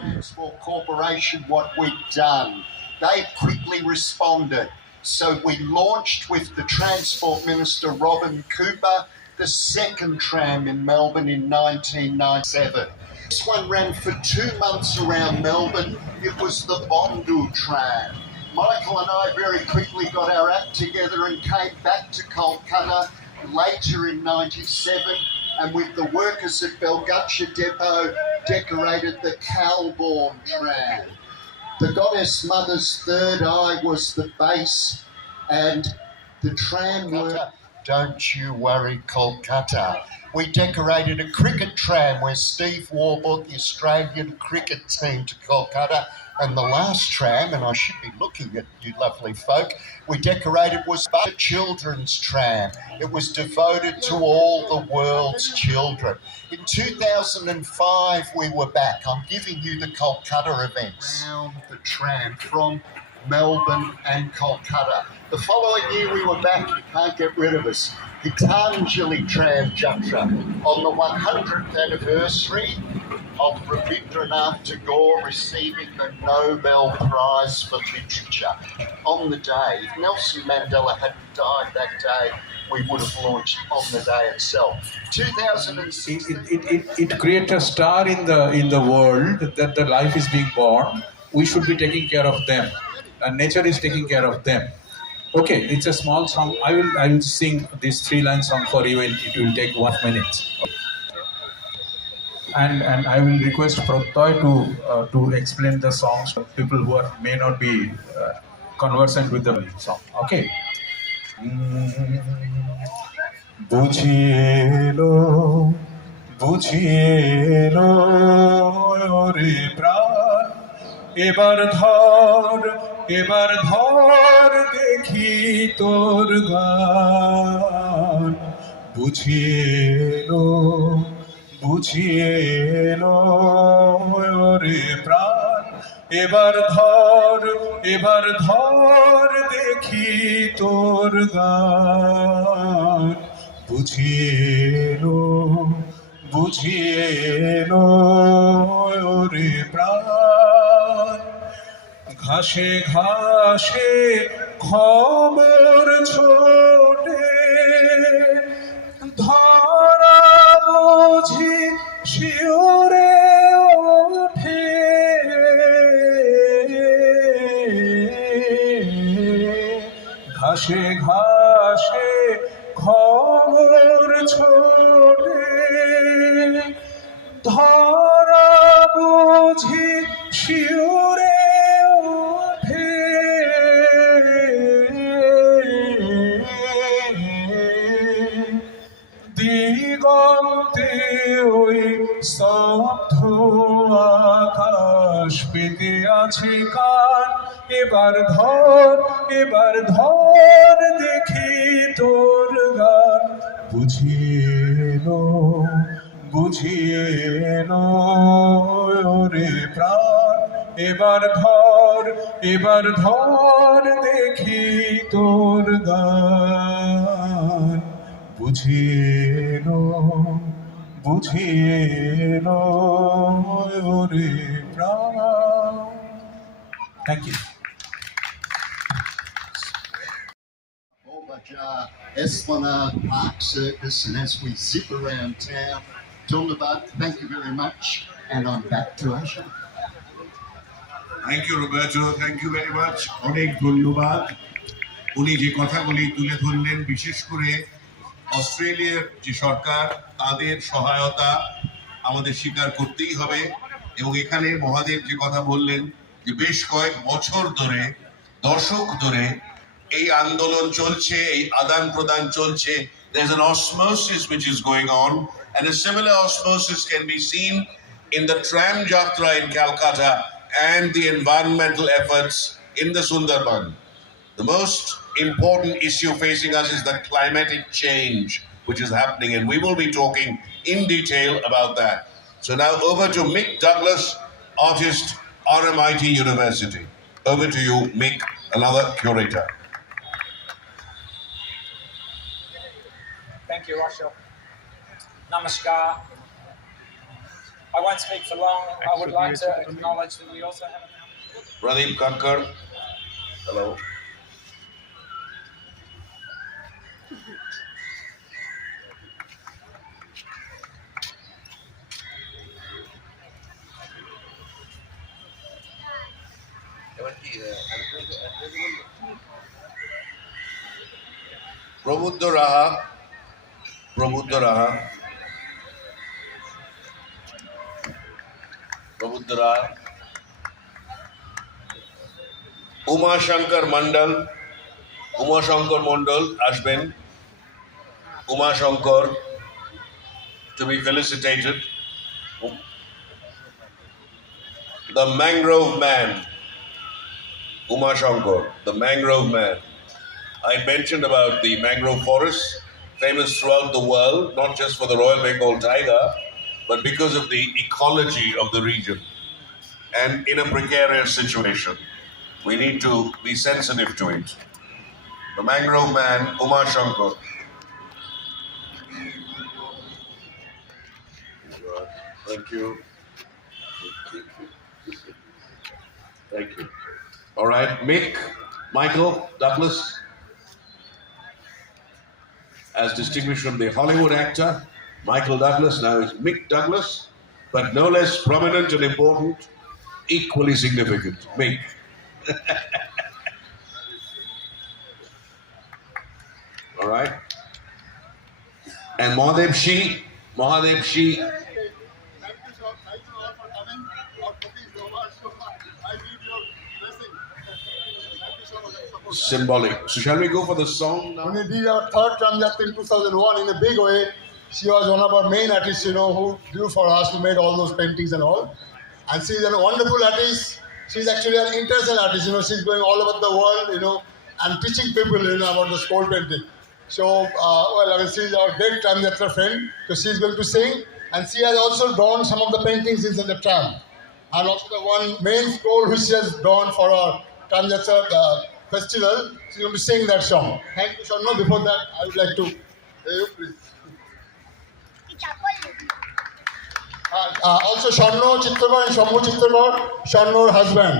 Transport Corporation, what we'd done, they quickly responded. So we launched with the Transport Minister Robin Cooper the second tram in Melbourne in 1997. This one ran for 2 months around Melbourne. It was the Bondu tram. Michael and I very quickly got our act together and came back to Kolkata later in 97, and with the workers at Belgutcha Depot decorated the Calborn tram. The Goddess Mother's third eye was the base, and the tram worked. Don't you worry, Kolkata. We decorated a cricket tram where Steve Warburg, the Australian cricket team, to Kolkata. And the last tram, and I should be looking at you lovely folk, we decorated was a children's tram. It was devoted to all the world's children. In 2005, we were back. I'm giving you the Kolkata events. Around the tram from Melbourne and Kolkata. The following year we were back, you can't get rid of us. Gitanjali Tramjatra on the 100th anniversary of Rabindranath Tagore receiving the Nobel Prize for Literature. On the day, if Nelson Mandela hadn't died that day, we would have launched on the day itself. 2006. It creates a star in the world that the life is being born. We should be taking care of them, and nature is taking care of them. Okay, it's a small song. I will sing this 3-line song for you, and it will take 1 minute. And I will request Protoy to explain the songs to people who may not be conversant with the song. Okay. Bujhelo, bujhelo, ore pran, ebar dhar dekhi tor gaan. Bujhelo, bujhelo, ore pran, ebar dhar dekhi tor gaan. Bujhelo, bujhelo, ore pran. ঘাসে ঘাসে খবর ছোটে, ধরা বুঝি শিওরে ওঠে। ঘাসে ঘাসে খবর ছোটে, ধরা বুঝি শিওরে দিগন্তে ওই স্তব্ধ আকাশ পেতে আছে কান। এবার ধর দেখি তোর গান। বুঝিয়েলো ওরে প্রাণ, এবার ধর দেখি তোর গান। বুঝিয়েলো রে প্রাণ। Thank you. Esplanade Park Circus, and as we zip around town, Sundarban, thank you very much, and I'm back to Asha. Thank you, Roberto. Thank you very much. অনেক ধন্যবাদ। উনি যে কথাগুলি তুলে ধরলেন, বিশেষ করে অস্ট্রেলিয়ার যে সরকার, তাদের সহায়তা আমাদের স্বীকার করতেই হবে। এবং এখানে মহাদেব যে কথা বললেন যে বেশ কয়েক বছর ধরে, দশক ধরে এই আন্দোলন চলছে, এই আদান প্রদান চলছে। There's an osmosis which is going on, and a similar osmosis can be seen in the Tramjatra in Calcutta and the environmental efforts in the Sundarban. The most important issue facing us is the climatic change which is happening, and we will be talking in detail about that. So now over to Mick Douglas, artist, RMIT University. Over to you, Mick, another curator. Thank you, Ashok. Namaskar. I won't speak for long. I would like to acknowledge that we also have Pradeep Kankar. Hello. প্রবুদ্ধ রাহা প্রবুদ্ধ রাহা প্রবুদ্ধ রাহা উমাশঙ্কর মন্ডল উমাশঙ্কর মন্ডল আসবেন Umashankar to be felicitated. The Mangrove Man, Umashankar, the Mangrove Man. I mentioned about the mangrove forests, famous throughout the world, not just for the Royal Bengal tiger, but because of the ecology of the region. And in a precarious situation, we need to be sensitive to it. The Mangrove Man, Umashankar. Thank you. Thank you. All right, Michael Douglas, as distinguished from the Hollywood actor, Michael Douglas, now is Mick Douglas, but no less prominent and important, equally significant, Mick. All right. And Mahadev Shi. Thank you all for coming, for cooking so much. I need your blessing. Thank you so much. Symbolic. So shall we go for the song now? When we did our third Tramjatra in 2001 in a big way, she was one of our main artists, who drew for us, who made all those paintings and all. And she's a wonderful artist. She's actually an international artist, she's going all over the world, and teaching people, about the scroll painting. So, she's our great Tramjatra friend, so she's going to sing. And she has also drawn some of the paintings inside the tram. And also the one main scroll which she has drawn for our Tramjatra festival, she's going to sing that song. Thank you, Sharno. Before that, I would like to, please. Also Sharno Chitragar and Shambhu Chitragar, Sharno's husband.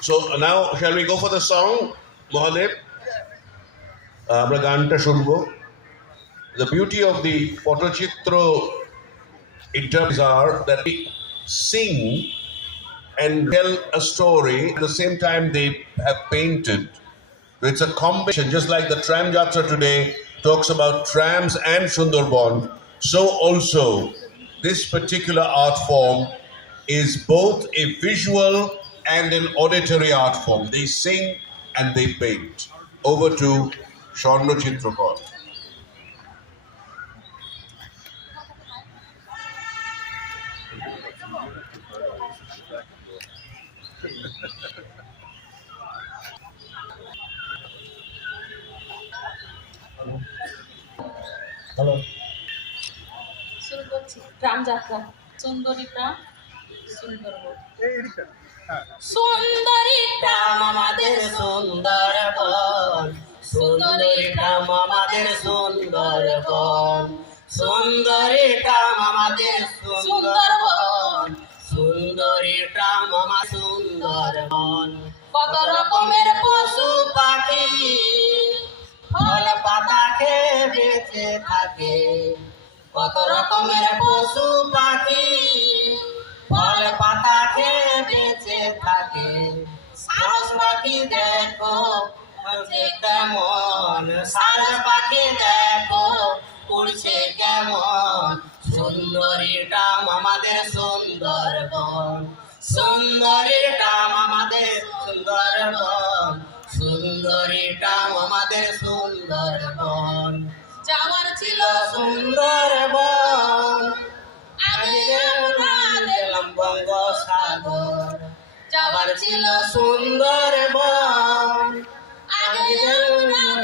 So now shall we go for the song, Mahadev? আমরা গানটা শুনবো. The beauty of the Potachitra interprets are that they sing and tell a story at the same time they have painted. It's a combination, just like the Tramjatra today talks about trams and Sundarban. So also this particular art form is both a visual and an auditory art form. They sing and they paint. Over to Sharno Chitrakar. Hello. শুরু করছি ট্রামযাত্রা সুন্দরী tram Sundarban সুন্দরী tram আমাদের সুন্দরবন সুন্দরী tram আমাদের সুন্দরবন সুন্দরী tram আমাদের সুন্দরবন সুন্দরী ট্রাম আমার সুন্দরবন কত রকমের পশু পাখি ফল পাতা খেয়ে বেঁচে থাকে কত রকমের পশু পাখি ফল পাতা খেয়ে বেঁচে থাকে সারস পাখি দেখো উড়ছে কেমন সারস পাখি দেখো উড়ছে কেমন সুন্দরী ট্রাম আমাদের সুন্দরবন সুন্দরী ট্রাম আমাদের সুন্দরবন সুন্দরী ট্রাম আমাদের সুন্দরবন যাওয়ার ছিল সুন্দরবন আগে দিলাম বঙ্গোপসাগর যাওয়ার ছিল সুন্দরবন আগে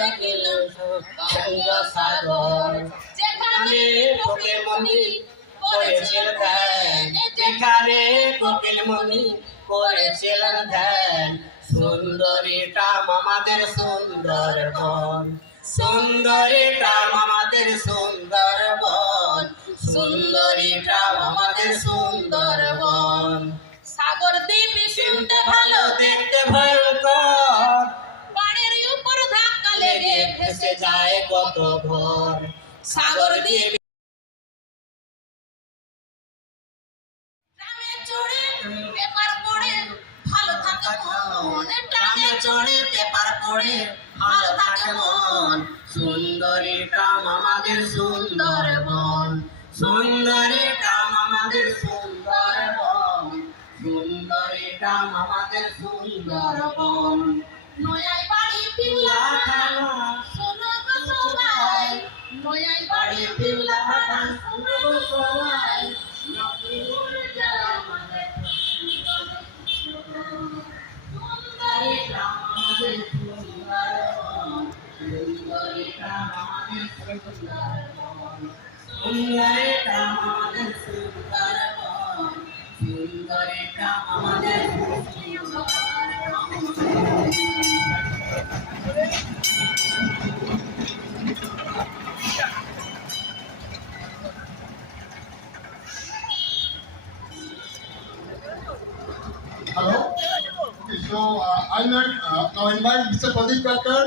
দেখিলাম বঙ্গোপসাগর যেখানে কোকিল মনি করেছিল ধ্যান যেখানে কোকিল মনি করেছিলেন ধ্যান সুন্দরী ট্রাম আমাদের সুন্দরবন, সুন্দরী ট্রাম আমাদের সুন্দরবন, সুন্দরী ট্রাম আমাদের সুন্দরবন। সাগর দ্বীপ শুনতে ভালো, দেখতে ভয়ঙ্কর, বাড়ির উপর ধাক্কা লেগে ভেসে যায় কত ঘর। সাগর দ্বীপ ট্রামে চড়ে পেপার পড়ে ভালো থাকে মন, ট্রামে চড়ে পেপার পড়ে ভালো থাকে মন। সুন্দরী ট্রাম আমাদের সুন্দরবন, সুন্দরী ট্রাম আমাদের সুন্দরবন, সুন্দরী ট্রাম আমাদের সুন্দরবন। নয়াই বাড়ি পিল্লা খানা শোনো গো সবাই, নয়াই বাড়ি পিল্লা খানা শোনো গো সবাই। সুন্দরী ট্রাম আমাদের সুন্দরবন, সুন্দরী ট্রাম আমাদের সুন্দরবন, সুন্দরী ট্রাম আমাদের সুন্দরবন, সুন্দরী ট্রাম আমাদের Hello. Okay, so I will now invite Mr. Pradeep Katkar,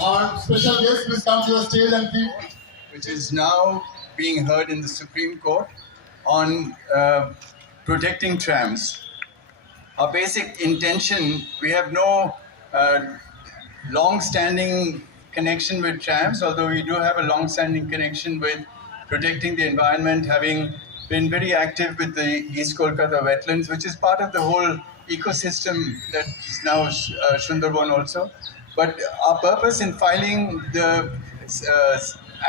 our special guest. Please come to the stage and keep. Which is now being heard in the Supreme Court on protecting trams. Our basic intention, we have no long-standing connection with trams, although we do have a long-standing connection with protecting the environment, having been very active with the East Kolkata wetlands, which is part of the whole ecosystem that is now Sundarban also. But our purpose in filing the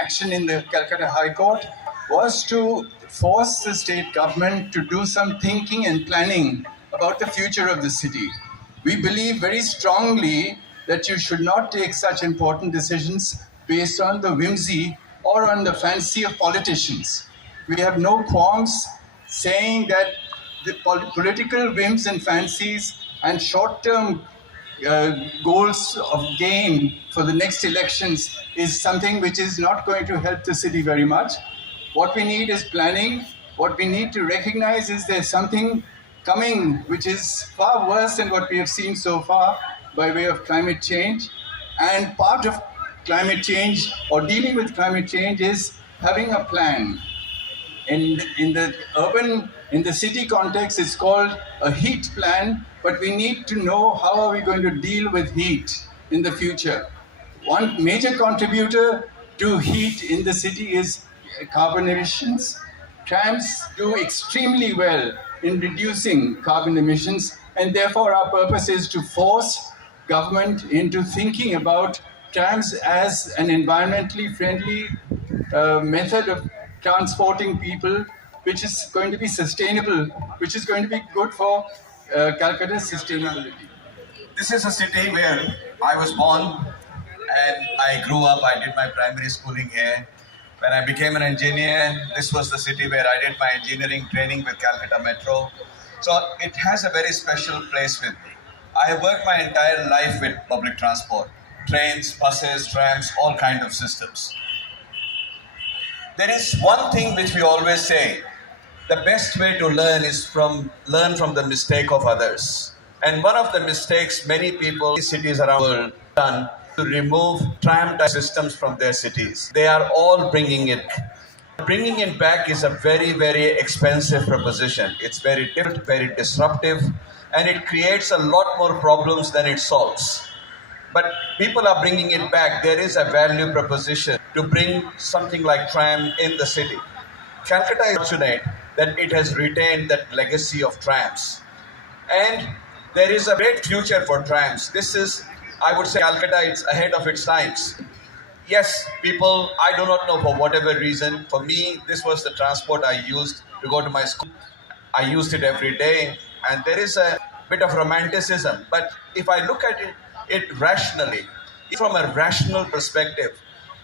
action in the Calcutta High Court was to force the state government to do some thinking and planning about the future of the city. We believe very strongly that you should not take such important decisions based on the whimsy or on the fancy of politicians. We have no qualms saying that the political whims and fancies and short-term goals of gain for the next elections is something which is not going to help the city very much. What we need is planning. What we need to recognize is there's something coming which is far worse than what we have seen so far by way of climate change. And part of climate change or dealing with climate change is having a plan. In the city context, it's called a heat plan, but we need to know how are we going to deal with heat in the future. One major contributor to heat in the city is carbon emissions. Trams do extremely well in reducing carbon emissions, and therefore our purpose is to force government into thinking about trams as an environmentally friendly method of transporting people, which is going to be sustainable, which is going to be good for Calcutta's sustainability. This is a city where I was born and I grew up. I did my primary schooling here. When I became an engineer, this was the city where I did my engineering training with Calcutta Metro. So it has a very special place with me. I have worked my entire life with public transport, trains, buses, trams, all kind of systems. There is one thing which we always say, the best way to learn is learn from the mistake of others. And one of the mistakes many people in cities around the world done to remove tram systems from their cities. They are all bringing it. Bringing it back is a very, very expensive proposition. It's very different, very disruptive, and it creates a lot more problems than it solves. But people are bringing it back. There is a value proposition to bring something like tram in the city. Calcutta is fortunate that it has retained that legacy of trams. And there is a great future for trams. This is, I would say, Calcutta is ahead of its times. Yes, people, I do not know for whatever reason. For me, this was the transport I used to go to my school. I used it every day, and there is a bit of romanticism. But if I look at it rationally, from a rational perspective,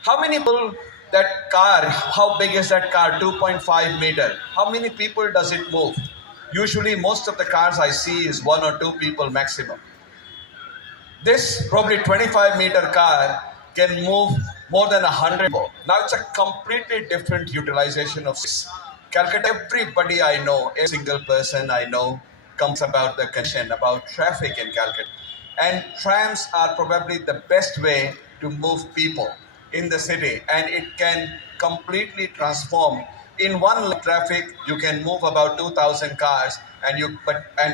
how many people, that car, how big is that car? 2.5 meter. How many people does it move? Usually most of the cars I see is 1 or 2 people maximum. This probably 25-meter car can move more than 100 people. Now it's a completely different utilization of space. Calcutta, everybody I know, every single person I know comes about the condition, about traffic in Calcutta. And trams are probably the best way to move people in the city, and it can completely transform. In one lane traffic, you can move about 2,000 cars, and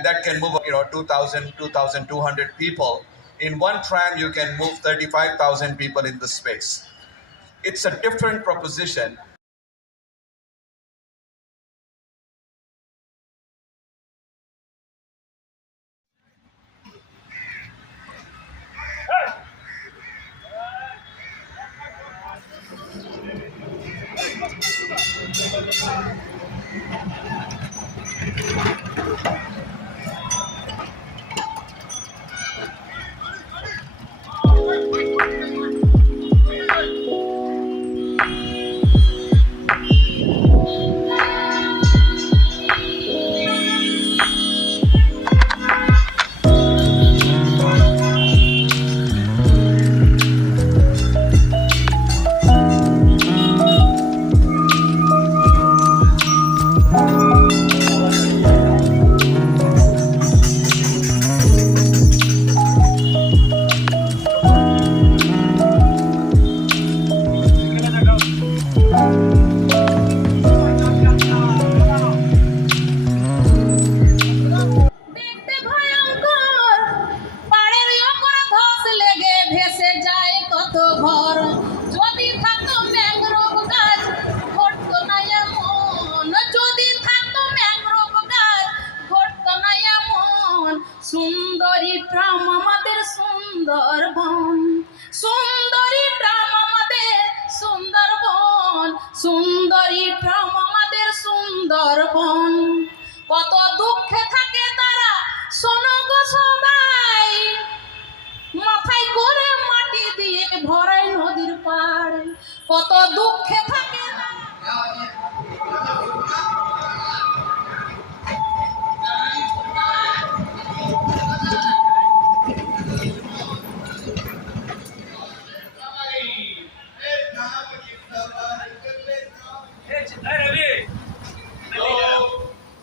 that can move 2,000, 2,200 people. In one tram, you can move 35,000 people in the space. It's a different proposition. দেখতে ভয়ঙ্কর পাড়ের ওপর ধস লেগে ভেসে যায় কত ঘর যদি থাকতো ম্যাংগ্রোভ গাছ ঘটতো না এমন যদি থাকতো ম্যাংগ্রোভ গাছ ঘটতো না এমন সুন্দরী ট্রাম আমাদের সুন্দরবন সুন্দরী ট্রাম আমাদের সুন্দরবন সুন্দরী ট্রাম আমাদের সুন্দরবন কত দুঃখে থাকে তারা শোনো গো সবাই মাথায় করে মাটি দিয়ে ভরাই নদীর পাড় কত দুঃখে থাকে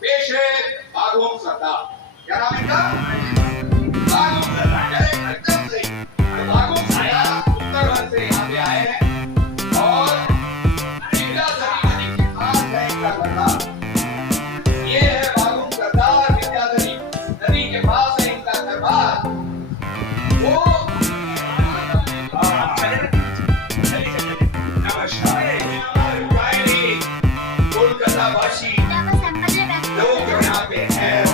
पेश है बागों सरदार क्या नाम इनका बागों सरदार एकदम सही बागों सरदार उत्तराखंड से यहाँ पे आए हैं और विद्याधरी नदी के पास है इनका सरदार ये है बागों सरदार विद्याधरी नदी के पास है इनका दरबार वो नमस्कार कोलकाता वासी लोग यहाँ पे हैं